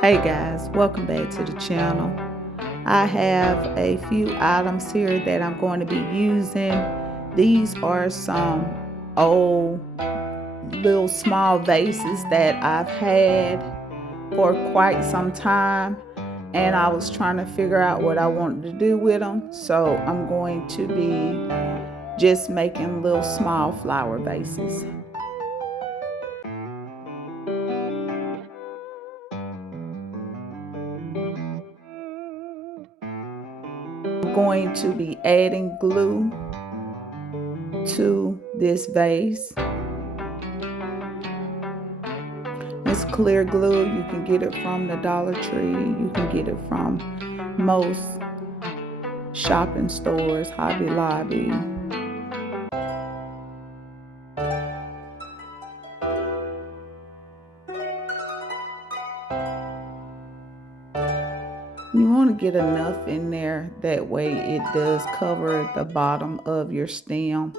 Hey guys, welcome back to the channel. I have a few items here that I'm going to be using. These are some old little small vases that I've had for quite some time, and I was trying to figure out what I wanted to do with them. So I'm going to be just making little small flower vases. I'm going to be adding glue to this vase. It's clear glue. You can get it from the Dollar Tree. You can get it from most shopping stores, Hobby Lobby. You want to get enough in there, that way it does cover the bottom of your stem.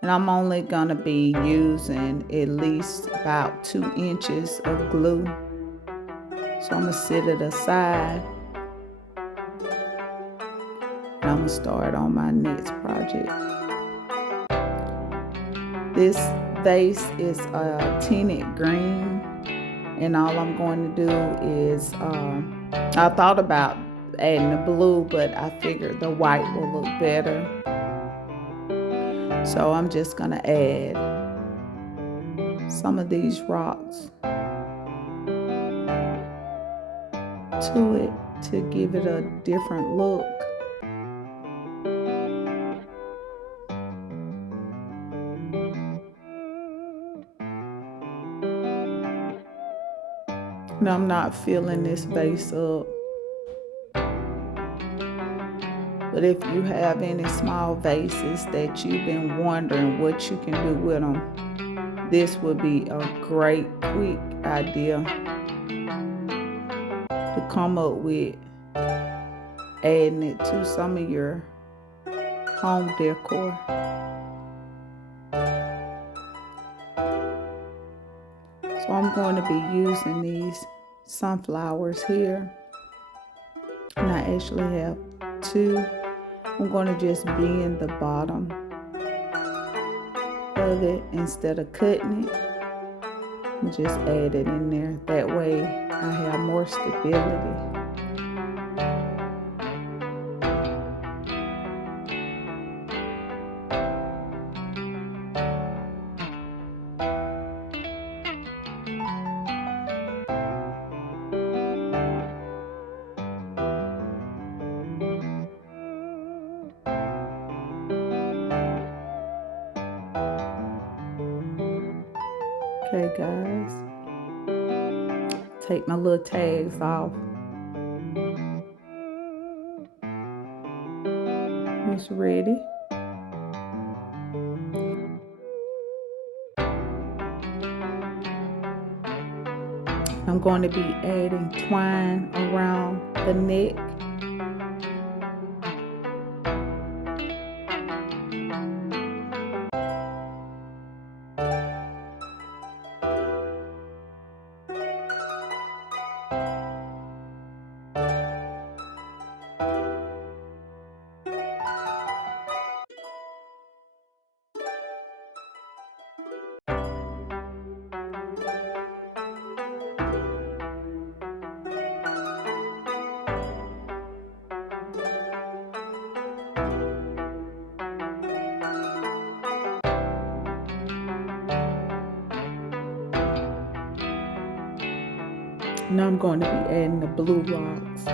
And I'm only going to be using at least about 2 inches of glue. So I'm going to set it aside. And I'm going to start on my next project. This vase is a tinted green. And all I'm going to do is, I thought about adding the blue, but I figured the white will look better. So I'm just going to add some of these rocks to it to give it a different look. And I'm not filling this vase up. But if you have any small vases that you've been wondering what you can do with them, this would be a great quick idea to come up with, adding it to some of your home decor. So I'm going to be using these sunflowers here. And I actually have 2. I'm going to just bend the bottom of it instead of cutting it. And just add it in there. That way I have more stability. Okay guys, take my little tags off. It's ready. I'm going to be adding twine around the neck. Now I'm going to be adding the blue rocks.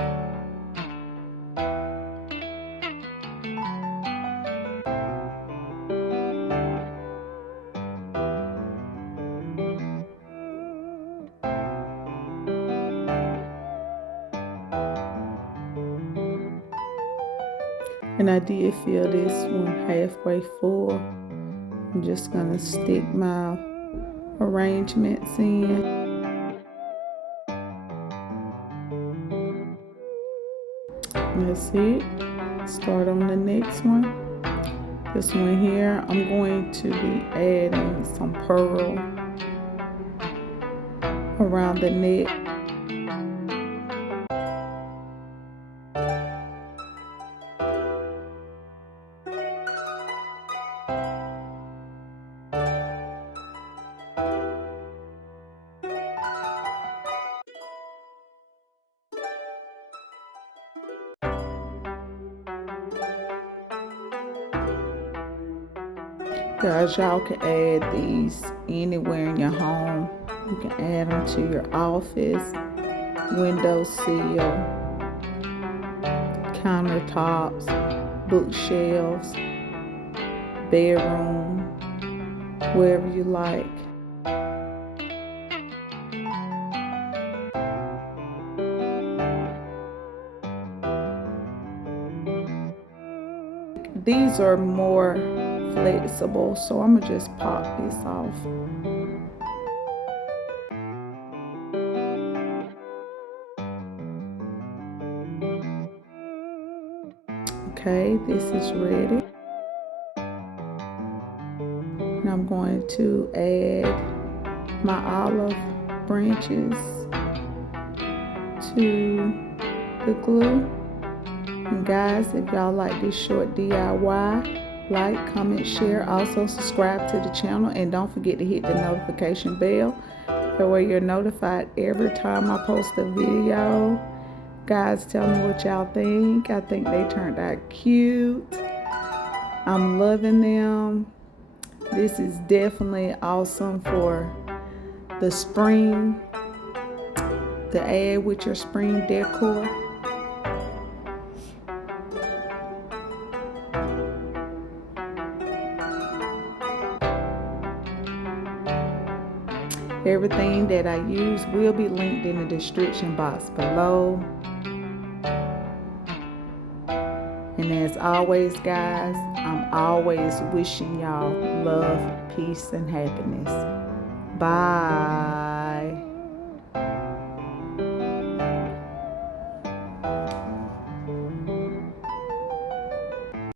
And I did fill this one halfway full. I'm just going to stick my arrangements in. That's it. Start on the next one. This one here, I'm going to be adding some pearl around the neck. Guys, y'all can add these anywhere in your home. You can add them to your office, windowsill, countertops, bookshelves, bedroom, wherever you like. These are more flexible, so I'm gonna just pop this off. Okay, this is ready. Now I'm going to add my olive branches to the glue. And guys, if y'all like this short DIY, like, comment, share, also subscribe to the channel, and don't forget to hit the notification bell that way you're notified every time I post a video. Guys, tell me what y'all think. I think they turned out cute. I'm loving them. This is definitely awesome for the spring, to add with your spring decor. Everything that I use will be linked in the description box below. And as always, guys, I'm always wishing y'all love, peace, and happiness. Bye.